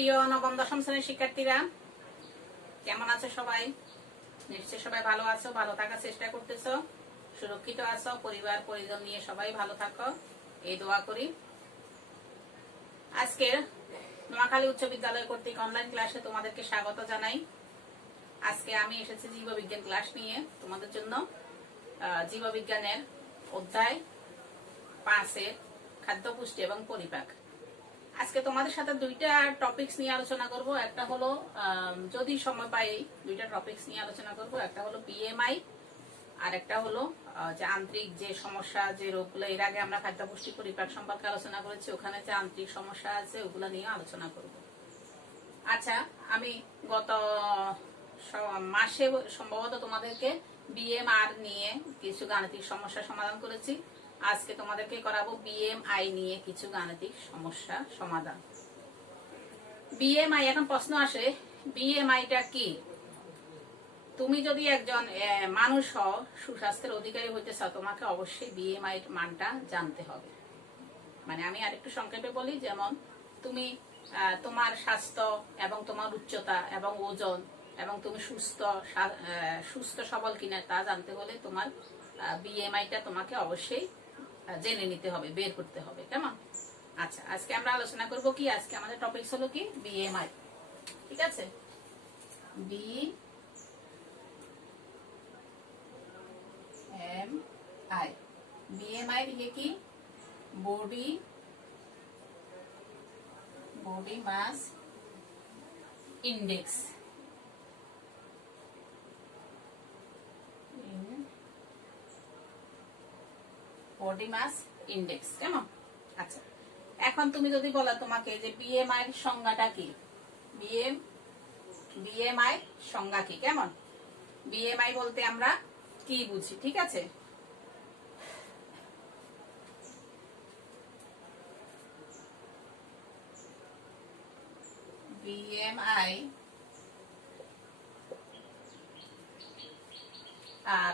প্রিয় নবম দশম শ্রেণীর শিক্ষার্থীরা, কেমন আছো সবাই? নিশ্চয়ই সবাই ভালো আছো, ভালো থাকার চেষ্টা করতেছো, সুরক্ষিত আছো, পরিবার পরিজন নিয়ে সবাই ভালো থাকো, এই দোয়া করি। আজকের নোয়াখালী উচ্চ বিদ্যালয় কর্তৃক অনলাইন ক্লাসে তোমাদেরকে স্বাগত জানাই। আজকে আমি এসেছি জীববিজ্ঞান ক্লাস নিয়ে তোমাদের জন্য। জীববিজ্ঞানের অধ্যায় 5-এর খাদ্য পুষ্টি এবং পরিপাক। আজকে তোমাদের সাথে দুইটা টপিকস নিয়ে আলোচনা করব। একটা হলো যদি সময় পাই দুইটা টপিকস নিয়ে আলোচনা করব। একটা হলো বিএমআই আর একটা হলো যে আন্ত্রিক যে সমস্যা, যে রোগগুলো এর আগে আমরা খাদ্য পুষ্টি পরিপাক সম্পর্কে আলোচনা করেছি, ওখানে যে আন্ত্রিক সমস্যা আছে ওগুলো নিয়ে আলোচনা করব। আচ্ছা, আমি গত মাসে সম্ভবত তোমাদেরকে বিএমআর নিয়ে কিছু গাণিতিক সমস্যা সমাধান করেছি। আজকে তোমাদেরকে করাবো বিএমআই নিয়ে কিছু গাণিতিক সমস্যা সমাধান। বিএমআই, এখন প্রশ্ন আসে বিএমআইটা কি? তুমি যদি একজন মানুষ হও, সুস্বাস্থ্যের অধিকারী হইতে চাও, তোমাকে অবশ্যই বিএমআই মানটা জানতে হবে। মানে আমি আরেকটু সংক্ষেপে বলি, যেমন তুমি তোমার স্বাস্থ্য এবং তোমার উচ্চতা এবং ওজন এবং তুমি সুস্থ সবল কিনা তা জানতে হলে তোমার বিএমআইটা তোমাকে অবশ্যই জেনে নিতে হবে, বের করতে হবে। কেমন? আচ্ছা, আজকে আমরা আলোচনা করব কি, আজকে আমাদের টপিকস হলো কি বিএমআই। ঠিক আছে, বিএমআই। বিএমআই দিয়ে কি body mass index. Body mass index. কেমন? আচ্ছা, এখন তুমি যদি বলো তোমাকে যে বিএমআই এর সংজ্ঞাটা কি, বিএমআই সংজ্ঞা কি? কেমন? বিএমআই বলতে আমরা কি বুঝি? ঠিক আছে, বিএমআই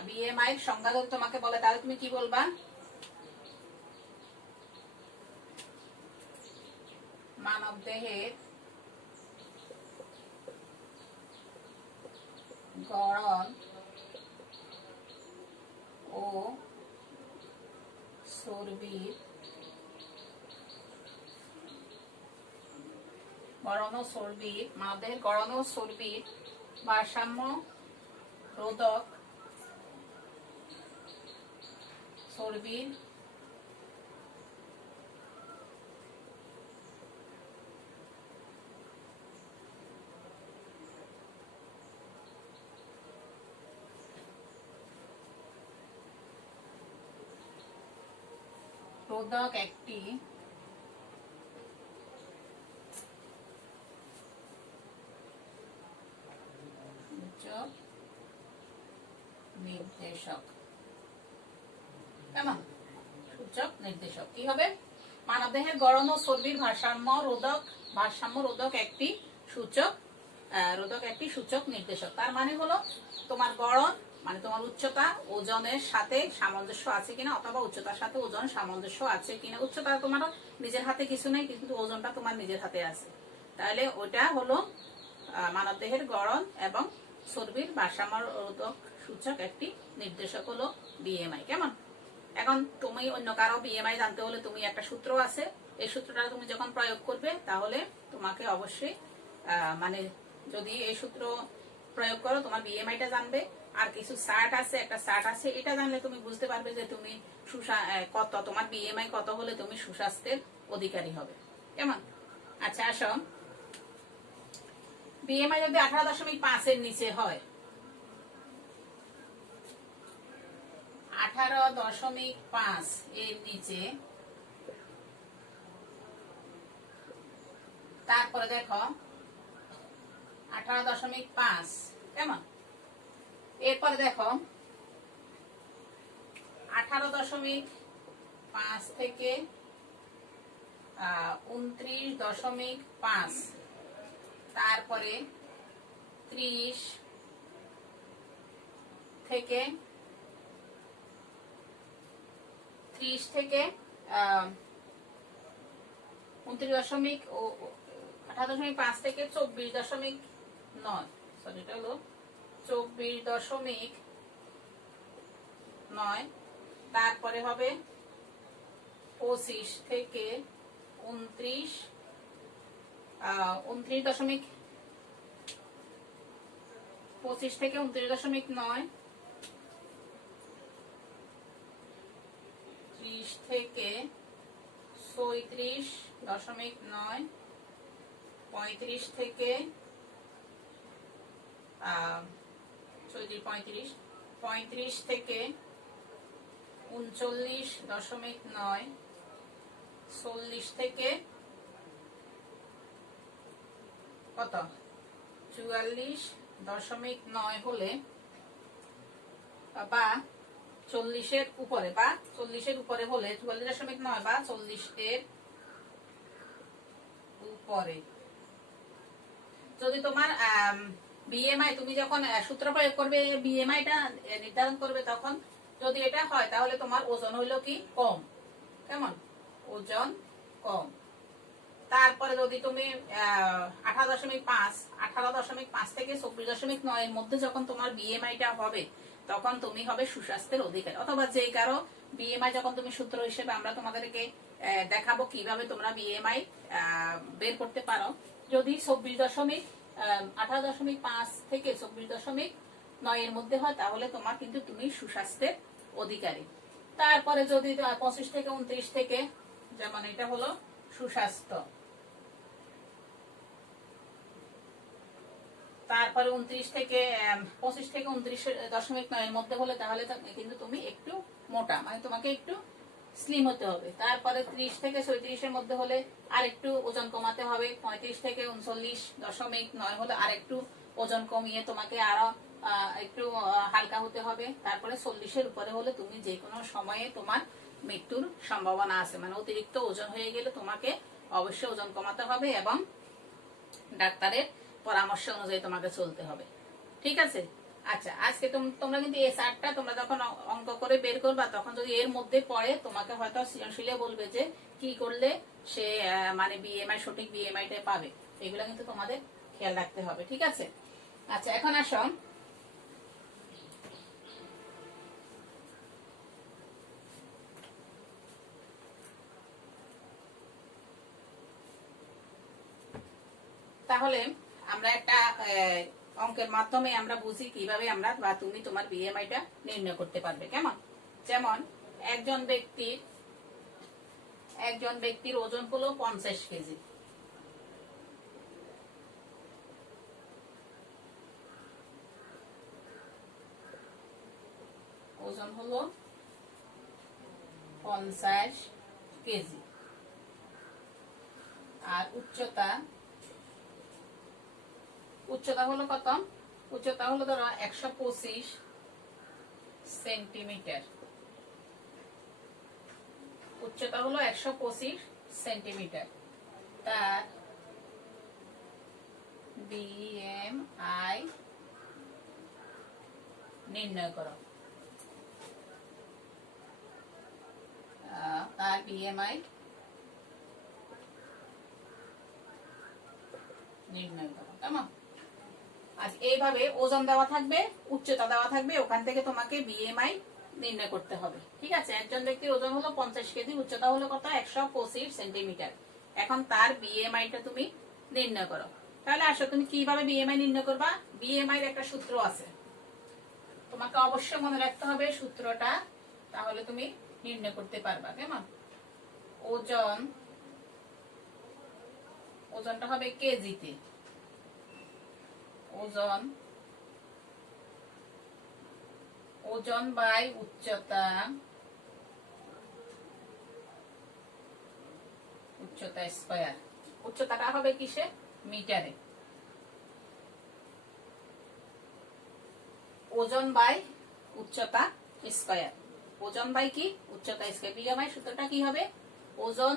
বিএমআই এর সংজ্ঞা যদি তোমাকে বলে তাহলে তুমি কি বলবা? মানব দেহের গড়ন ও চর্বির মানবদেহের গড়ন ও চর্বির ভারসাম্য রোধক চর্বির রোধক একটি নির্দেশক। কেমন? সূচক নির্দেশক কি হবে? মানবদেহের গড়ন ও চর্বির ভারসাম্য রোধক একটি সূচক নির্দেশক। তার মানে হলো তোমার গড়ন মানে তোমার উচ্চতা ওজনের সাথে সামঞ্জস্য আছে কিনা, অথবা উচ্চতার সাথে ওজন সামঞ্জস্য আছে কিনা। উচ্চতা তোমার নিজের হাতে কিছু নেই, কিন্তু ওজনটা তোমার নিজের হাতে আছে, তাহলে ওটা হলো মানবদেহের গড়ন এবং চর্বির ভারসাম্য রোধক সূচক একটি নির্দেশক হলো বিএমআই। কেমন? এখন তুমি অন্য কারো বিএমআই জানতে হলে তুমি একটা সূত্র আছে, এই সূত্রটা তুমি যখন প্রয়োগ করবে তাহলে তোমাকে অবশ্যই মানে যদি এই সূত্র প্রয়োগ করো তোমার বিএমআইটা জানবে। আর কিছু একটা চার্ট আছে, এটা জানলে তুমি বুঝতে পারবে যে তুমি তোমার বিএমআই কত হলে তুমি সুস্বাস্থ্যের অধিকারী হবে। কেমন? আচ্ছা, আসো, বিএমআই যদি 18.5 নিচে হয়, 18.5 এর নিচে, তারপরে দেখো 18.5। কেমন? এরপরে দেখো 18.5 থেকে 29.5, তারপরে 30 থেকে 29.5 18.5 থেকে 24.9, সরি এটা হলো 24.9, তারপরে হবে 25 থেকে 29, 25 থেকে 29.9, 30 থেকে 36.9, 35 থেকে 35 থেকে 39.9, 40 থেকে কত 44.9 হলে বা 40-এর উপরে হলে 44.9 বা 40-এর উপরে যদি তোমার বিএমআই, তুমি যখন সূত্র প্রয়োগ করবে বিএমআইটা নির্ধারণ করবে, তখন যদি এটা হয় তাহলে তোমার ওজন হইলো কি কম, কেমন ওজন কম। তারপরে যদি তুমি 18.5 থেকে 24.9 এর মধ্যে যখন তোমার বিএমআইটা হবে, তখন তুমি হবে সুস্বাস্থ্যের অধিকারী। অথবা যে কারো বিএমআই যখন তুমি সূত্র হিসেবে আমরা তোমাদেরকে দেখাবো কিভাবে তোমরা বিএমআই বের করতে পারো। যদি 18.5 থেকে 24.9 এর মধ্যে হয় তাহলে তোমার কিন্তু তুমি সুস্বাস্থ্যের অধিকারী। তারপরে যদি 25 থেকে 29 থেকে, যেমন এটা হলো সুস্বাস্থ্য, তারপরে 25 থেকে 29.9 এর মধ্যে হলে তাহলে কিন্তু তুমি একটু মোটা, মানে তোমাকে একটু স্লিম হতে হবে। তারপরে 30 থেকে 36 এর মধ্যে হলে আর একটু ওজন কমাতে হবে। 35 থেকে 39.9 হলে আর একটু ওজন কমিয়ে তোমাকে আরো একটু হালকা হতে হবে। তারপরে 40-এর উপরে হলে তুমি যে কোনো সময়ে তোমার মৃত্যুর সম্ভাবনা আছে, মানে অতিরিক্ত ওজন হয়ে গেলে তোমাকে অবশ্যই ওজন কমাতে হবে এবং ডাক্তারের পরামর্শ অনুযায়ী তোমাকে চলতে হবে। ঠিক আছে? আচ্ছা, আজকে তোমরা কিন্তু এই চার্টটা তোমরা যখন অঙ্ক করে বের করবা, তখন যদি এর মধ্যে পড়ে তোমাকে হয়তো সৃজনশীলে বলবে যে কি করলে সে মানে বিএমআই সঠিক বিএমআইটা পাবে, এগুলো কিন্তু তোমাদের খেয়াল রাখতে হবে। ঠিক আছে? আচ্ছা, এখন আসো তাহলে আমরা একটা অঙ্কের মাধ্যমে আমরা বুঝি কিভাবে আমরা বা তুমি তোমার বিএমআইটা নির্ণয় করতে পারবে। কেমন? যেমন একজন ব্যক্তির ওজন হলো 50 কেজি। ওজন হলো 50 কেজি। আর উচ্চতা হলো কত? উচ্চতা হলো ধরো 125 সেন্টিমিটার। উচ্চতা হলো 125 সেন্টিমিটার। তার বিএমআই নির্ণয় করো। তার বিএমআই নির্ণয় করো। কেমন? আজ এইভাবে ওজন দেওয়া থাকবে, উচ্চতা দেওয়া থাকবে, ওখান থেকে তোমাকে বিএমআই নির্ণয় করতে হবে। ঠিক আছে? একজন ব্যক্তির ওজন হলো 50 কেজি, উচ্চতা হলো কত? 125 সেন্টিমিটার। এখন তার বিএমআইটা তুমি নির্ণয় করো। তাহলে আসো, তুমি কিভাবে বিএমআই নির্ণয় করবা? বিএমআই এর একটা সূত্র আছে, তোমাকে অবশ্যই মনে রাখতে হবে সূত্রটা, তাহলে তুমি নির্ণয় করতে পারবা। কেমন? ওজনটা হবে কেজিতে। ওজন বাই উচ্চতা স্কয়ার। উচ্চতাটা হবে কিসে? মিটারে। ওজন বাই উচ্চতা স্কয়ার। ওজন বাই কি? উচ্চতা স্কয়ার। বিএমআই সূত্রটা কি হবে? ওজন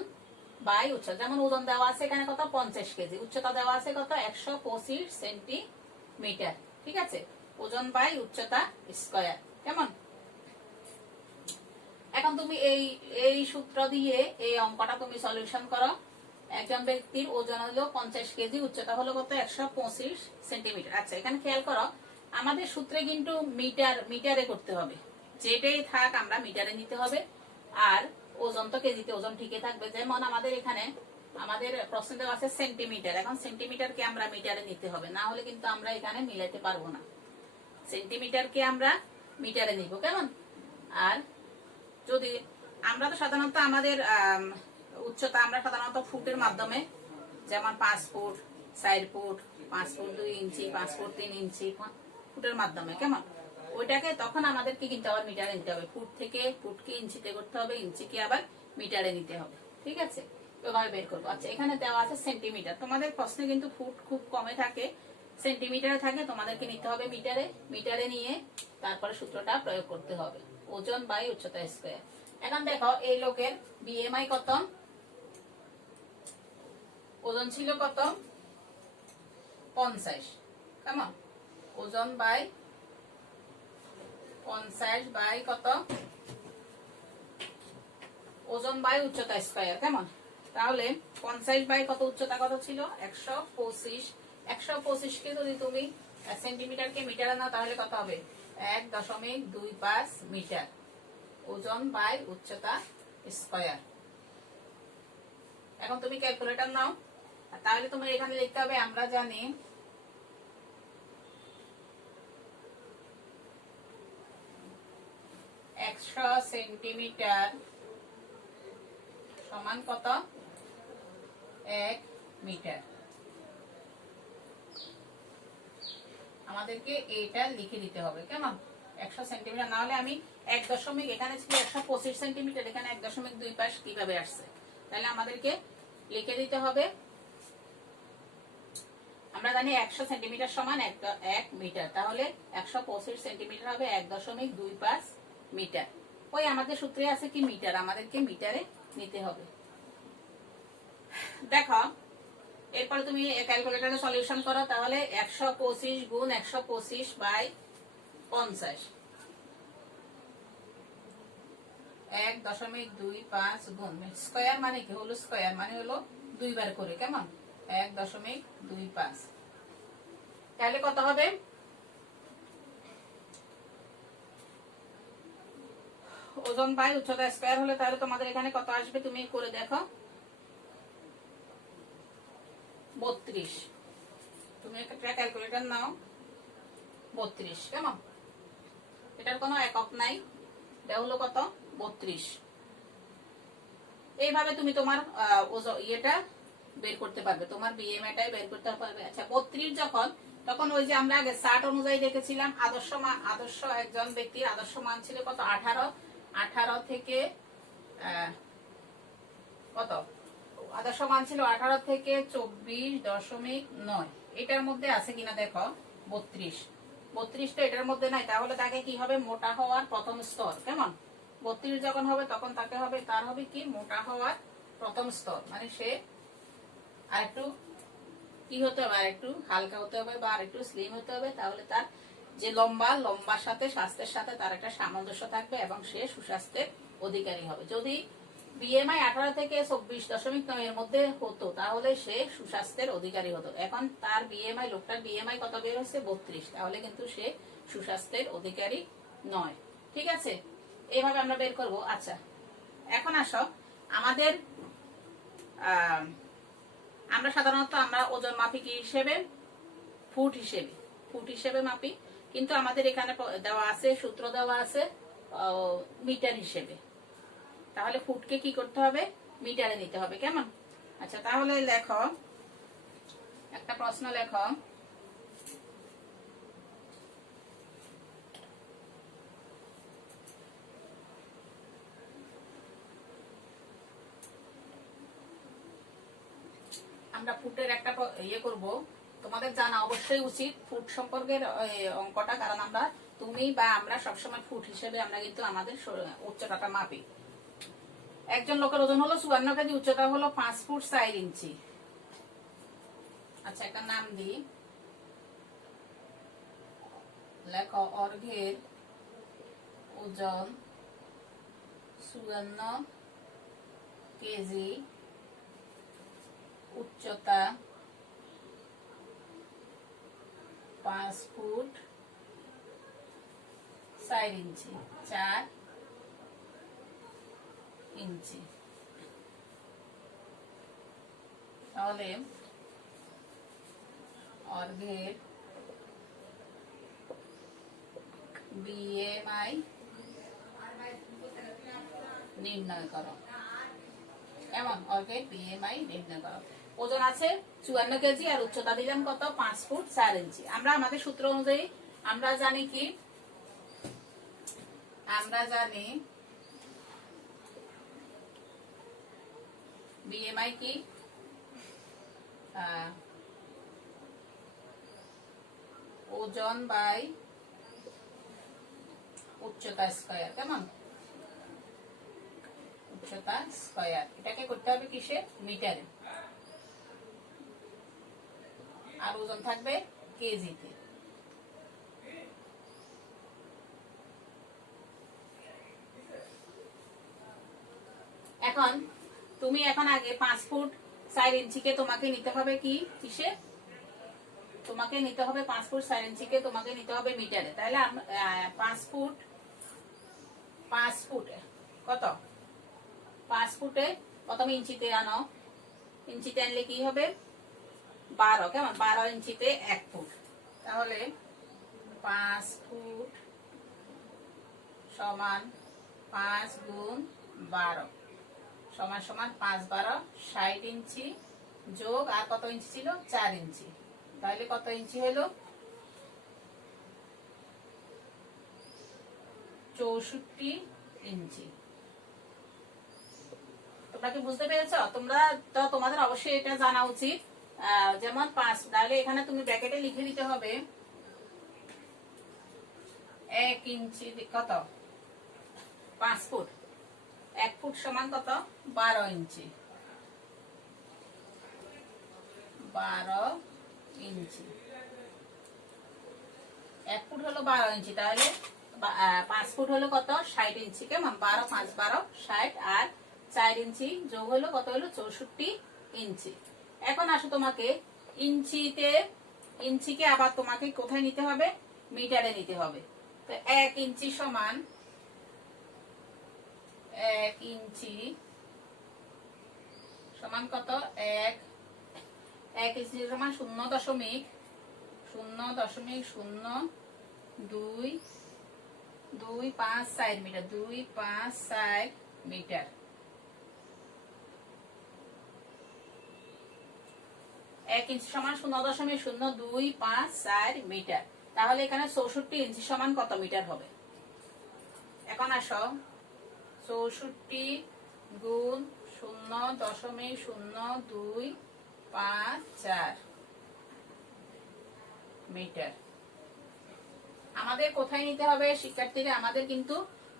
বাই উচ্চতা। যেমন ওজন দেওয়া আছে এখানে কত? 50 কেজি। উচ্চতা দেওয়া আছে কত? 125 সেন্টিমিটার। ঠিক আছে? ওজন বাই উচ্চতা স্কয়ার। কেমন? এখন তুমি এই সূত্র দিয়ে এই অঙ্কটা তুমি সলিউশন করো। একজন ব্যক্তির ওজন হলো 50 কেজি, উচ্চতা হলো কত 125 সেন্টিমিটার। আচ্ছা এখানে খেয়াল করো, আমাদের সূত্রে কিন্তু মিটারে করতে হবে, যেটাই থাক আমরা মিটারে নিতে হবে, আর ওজন তো কেজিতে ওজন ঠিকই থাকবে। যেমন আমাদের এখানে আমাদের প্রশ্ন দেওয়া আছে সেন্টিমিটার, এখন সেন্টিমিটারকে আমরা মিটারে নিতে হবে, না হলে কিন্তু আমরা এখানে মিলাতে পারবো না। সেন্টিমিটারকে আমরা মিটারে নিব, কেমন? আর যদি আমরা তো সাধারণত আমাদের উচ্চতা আমরা সাধারণত ফুটের মাধ্যমে, যেমন 5 ফুট 4 ফুট 5 ফুট 2 ইঞ্চি 5 ফুট 3 ইঞ্চি ফুটের মাধ্যমে, কেমন? ওইটাকে তখন আমাদেরকে কিন্তু আবার মিটারে নিতে হবে, ফুটকে ইঞ্চিতে করতে হবে, ইঞ্চিকে আবার মিটারে নিতে হবে, ঠিক আছে? ওইভাবে বের করবো। আচ্ছা এখানে দেওয়া আছে সেন্টিমিটার, তোমাদের প্রশ্নে কিন্তু ফুট খুব কমে থাকে, সেন্টিমিটারে থাকে, তোমাদেরকে নিতে হবে মিটারে নিয়ে তারপরে সূত্রটা প্রয়োগ করতে হবে, ওজন বাই উচ্চতা স্কয়ার। এখন দেখো এই লোকের বিএমআই কত, ওজন ছিল কত 50, কেমন? ওজন বাই 50 বাই কত, ওজন বাই উচ্চতা স্কয়ার, কেমন? তাহলে 50 বাই কত, উচ্চতা কত ছিল 125, 125 কে যদি তুমি সেন্টিমিটারকে মিটারে নাও তাহলে কত হবে 1.25 মিটার, ওজন বাই উচ্চতা স্কয়ার। এখন তুমি ক্যালকুলেটর নাও, তাহলে তোমার এখানে লিখতে হবে, আমরা জানি 100 সেন্টিমিটার সমান কত 1 মিটার। আমাদেরকে এটা লিখে দিতে হবে, কেমন? 100 সেন্টিমিটার, না হলে আমি 1 দশমিক, এখানে ছিল 125 সেন্টিমিটার, এখানে 1.25 কিভাবে আসছে, তাহলে আমাদেরকে লিখে দিতে হবে, আমরা জানি 100 সেন্টিমিটার সমান 1 মিটার, তাহলে 125 সেন্টিমিটার হবে 1.25 মিটার। ওই আমাদের সূত্রে আছে কি মিটার, আমাদেরকে মিটারে নিতে হবে। দেখো এরপরে তুমি ক্যালকুলেটরে সলিউশন করো, তাহলে 125 গুণ 125 বাই 50, 1.25 গুণ স্কয়ার মানে কি হলো, স্কয়ার মানে হলো 2 বার করে, কেমন? 1.25, তাহলে কত হবে, ওজন বাই উচ্চতা স্কয়ার হলে তাহলে তোমাদের এখানে কত আসবে, তুমি করে দেখো 32, তুমি একটা ক্যালকুলেটর নাও 32, কেমন? এটার কোনো একক নাই, এটা হলো কত 32। এইভাবে তুমি তোমার ইয়েটা বের করতে পারবে, তোমার বিএমআইটাই বের করতে পারবে। আচ্ছা 32 যখন, তখন ওই যে আমরা আগে 60 অনুযায়ী দেখেছিলাম, আদর্শ একজন ব্যক্তির আদর্শ মান ছিল কত 18 থেকে কত, আদর্শ মান ছিল 18 থেকে 24.9, এটার মধ্যে আছে কিনা দেখো 32 তো এটার মধ্যে নাই, তাহলে তাকে কি হবে, মোটা হওয়ার প্রথম স্তর, কেমন? 32 যখন হবে তখন তাকে হবে, তার হবে কি মোটা হওয়ার প্রথম স্তর, মানে সে আরেকটু কি হতে হবে, আরেকটু হালকা হতে হবে বা আরেকটু স্লিম হতে হবে, তাহলে তার যে লম্বার সাথে স্বাস্থ্যের সাথে তার একটা সামঞ্জস্য থাকবে এবং সে সুস্বাস্থ্যের অধিকারী হবে। যদি বিএমআই 18 থেকে 24.9 এর মধ্যে হতো তাহলে সে সুস্বাস্থ্যের অধিকারী হতো। এখন তার বিএমআই, লোকটার বিএমআই কত বের হচ্ছে 32, তাহলে কিন্তু সে সুস্বাস্থ্যের অধিকারী নয়, ঠিক আছে? এইভাবে আমরা বের করব। আচ্ছা এখন আসো, আমাদের আমরা সাধারণত আমরা ওজন মাপি কি হিসেবে, ফুট হিসেবে মাপি, কিন্তু আমাদের এখানে দেওয়া আছে, সূত্র দেওয়া আছে মিটার হিসেবে, তাহলে ফুটকে কি করতে হবে, মিটারে নিতে হবে, কেমন? আচ্ছা তাহলে লেখো, একটা প্রশ্ন লেখো, আমরা ফুটের একটা ইয়ে করব, তোমাদের জানা অবশ্যই উচিত ফুট সম্পর্কের অঙ্কটা, কারণ তুমি বা আমরা সবসময় ফুট হিসেবে আমরা কিন্তু আমাদের উচ্চতাটা মাপি। একজন লোকের ওজন হলো 54 কেজি, উচ্চতা হলো 5 ফুট 4 ইঞ্চি। আচ্ছা একটা নাম দিই, লেখো অর্ঘের ওজন 54 কেজি, উচ্চতা 5 ফুট 4 ইঞ্চি 4 ইঞ্চি। তাহলে অর্ধের বিএমআই নির্ণয় করো। এমন অর্ধের বিএমআই নির্ণয় করো। ওজন আছে 54 কেজি আর উচ্চতা দিলাম কত 5 ফুট 4 ইঞ্চি। আমরা আমাদের সূত্র অনুযায়ী আমরা জানি কি, আমরা জানি বিএমআই কি, ওজন বাই উচ্চতা স্কয়ার। কেমন? উচ্চতা স্কয়ার। এটাকে করতে হবে কিসে? মিটারে। আর ওজন থাকবে কেজিতে। এখন তুমি এখন আগে 5 ফুট 4 ইঞ্চিকে তোমাকে নিতে হবে কি কিসে? তোমাকে নিতে হবে 5 ফুট 4 ইঞ্চিকে তোমাকে নিতে হবে মিটারে। তাহলে 5 ফুট কত? 5 ফুটে প্রথমে ইঞ্চিতে আনো। ইঞ্চিতে আনলে কি হবে? 12। কেমন? 12 ইঞ্চিতে 1 ফুট। তাহলে 5 ফুট সমান 5 গুণ 12 সমান সমান 5 12 60 ইঞ্চি যোগ আর কত ইঞ্চি ছিল? 4 ইঞ্চি। তাহলে কত ইঞ্চি হলো? 64 ইঞ্চি। তোমরা কি বুঝতে পেরেছো? তোমরা তো তোমাদের অবশ্যই এটা জানা উচিত। যেমন 5, তাহলে এখানে তুমি ব্র্যাকেটে লিখে দিতে হবে 1 ইঞ্চি কত? 5 ফুট। 1 ফুট সমান কত? 12 ইঞ্চি। 12 ইঞ্চি। 1 ফুট হলো 12 ইঞ্চি। তাহলে 5 ফুট হলো কত? 60 ইঞ্চি। কেমন? 12 5 12 60 আর 4 ইঞ্চি যোগ হলো কত? হলো 64 ইঞ্চি। এখন আসো তোমাকে ইঞ্চিকে আবার তোমাকে কোথায় নিতে হবে? মিটারে নিতে হবে। তো 1 ইঞ্চি সমান 1 ইঞ্চি সমান কত? 1 ইঞ্চি সমান 0.00254 মিটার। 254 মিটার। 1 ইঞ্চি সমান 0.0254 মিটার। তাহলে এখানে 64 ইঞ্চি সমান কত মিটার হবে? এখন আসো 64 গুণ 0.0254 মিটার। আমাদের কোথায় নিতে হবে শিক্ষার্থীরা? আমাদের কিন্তু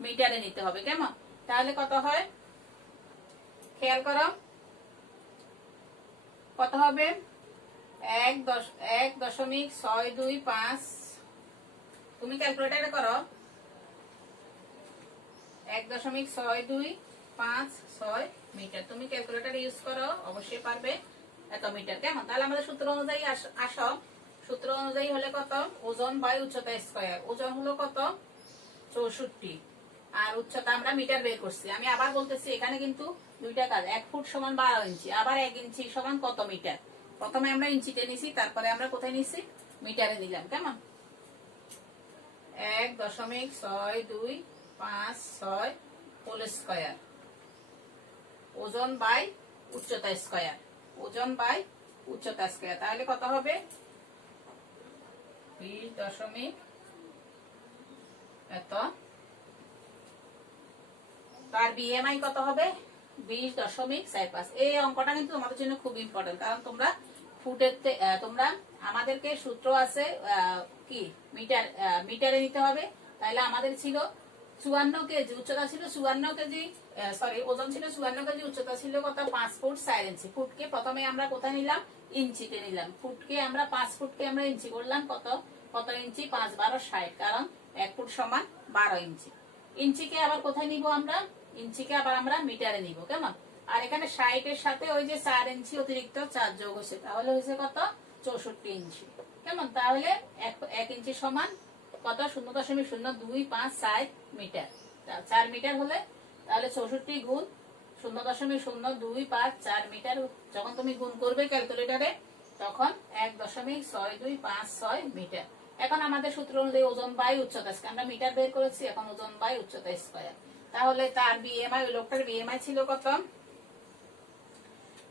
মিটারে নিতে হবে। কেমন? তাহলে কত হয় খেয়াল করো। কত হবে? 1.625। তুমি ক্যালকুলেটরে করো। 1.6256 মিটার। তুমি ক্যালকুলেটর ইউজ করো, অবশ্যই পারবে এত মিটার। কেমন? তাহলে আমাদের সূত্র অনুযায়ী আসো। সূত্র অনুযায়ী হলে কত? ওজন বাই উচ্চতা স্কয়ার। ওজন হলো কত? 64 আর উচ্চতা আমরা মিটার বের করছি। আমি আবার বলতেছি, এখানে কিন্তু দুইটা কাজ। 1 ফুট সমান 12 ইঞ্চি, আবার 1 ইঞ্চি সমান কত মিটার। প্রথমে আমরা ইঞ্চিতে নিছি, তারপরে আমরা কোথায় নিছি? মিটারে নিলাম। কেমন? 1.6256 হোল স্কয়ার। ওজন বাই উচ্চতা স্কয়ার। ওজন বাই উচ্চতা স্কয়ার। তাহলে কত হবে? 20 এত। তার বিএমআই কত হবে? 20.45। এই অঙ্কটা কিন্তু তোমাদের জন্য খুব ইম্পর্টেন্ট, কারণ তোমরা তোমরা আমাদেরকে সূত্র আছে কি মিটারে নিতে হবে। তাহলে আমাদের ছিল 54 কেজি, উচ্চতা ছিল 54 কেজি, সরি ওজন ছিল 54 কেজি, উচ্চতা ছিল কত? 5 ফুট 4 ইঞ্চি। ফুটকে প্রথমে আমরা কোথায় নিলাম? ইঞ্চিতে নিলাম। ফুটকে আমরা 5 ফুটকে আমরা ইঞ্চি করলাম কত ইঞ্চি? 5 12 60, কারণ 1 ফুট সমান 12 ইঞ্চি। ইঞ্চিকে আবার কোথায় নিব আমরা? ইঞ্চিকে আবার আমরা মিটারে নিব। কেমন? আর এখানে 60 এর সাথে ওই যে 4 ইঞ্চি অতিরিক্ত 4 যোগ হয়েছে, তাহলে হয়েছে কত 64 ইঞ্চি। কেমন? তাহলে 1 ইঞ্চি সমান কত 0.0254 মিটার। 4 মিটার হলে তাহলে 64 গুণ 0.0254 মিটার যখন তুমি গুণ করবে ক্যালকুলেটরে তখন 1.6256 মিটার। এখন আমাদের সূত্র অনুযায়ী ওজন বাই উচ্চতা, আমরা মিটার বের করেছি, এখন ওজন বাই উচ্চতা স্কয়ার। তাহলে তার বিএমআই, ওই লোকটার বিএমআই ছিল কত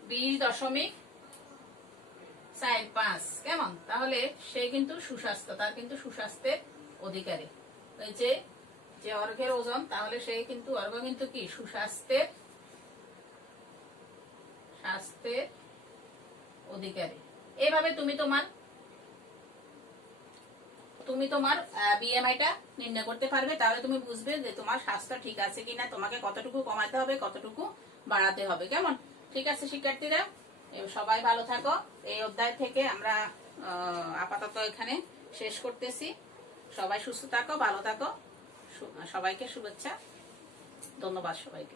20.45। কেমন? তাহলে সে কিন্তু সুস্বাস্থ্য, তার কিন্তু সুস্বাস্থ্যের অধিকারী। ওই যে যে অর্ঘের ওজন, তাহলে সে কিন্তু অর্ঘ কিন্তু কি সুস্বাস্থ্যের অধিকারী। এইভাবে তুমি তোমার বিএমআইটা নির্ণয় করতে পারবে। তাহলে তুমি বুঝবে যে তোমার স্বাস্থ্য ঠিক আছে কিনা, তোমাকে কতটুকু কমাতে হবে, কতটুকু বাড়াতে হবে। কেমন? ঠিক আছে শিক্ষার্থীরা, সবাই ভালো থাকো। এই অধ্যায় থেকে আমরা আপাতত এখানে শেষ করতেছি। সবাই সুস্থ থাকো, ভালো থাকো। সবাইকে শুভেচ্ছা, ধন্যবাদ সবাইকে।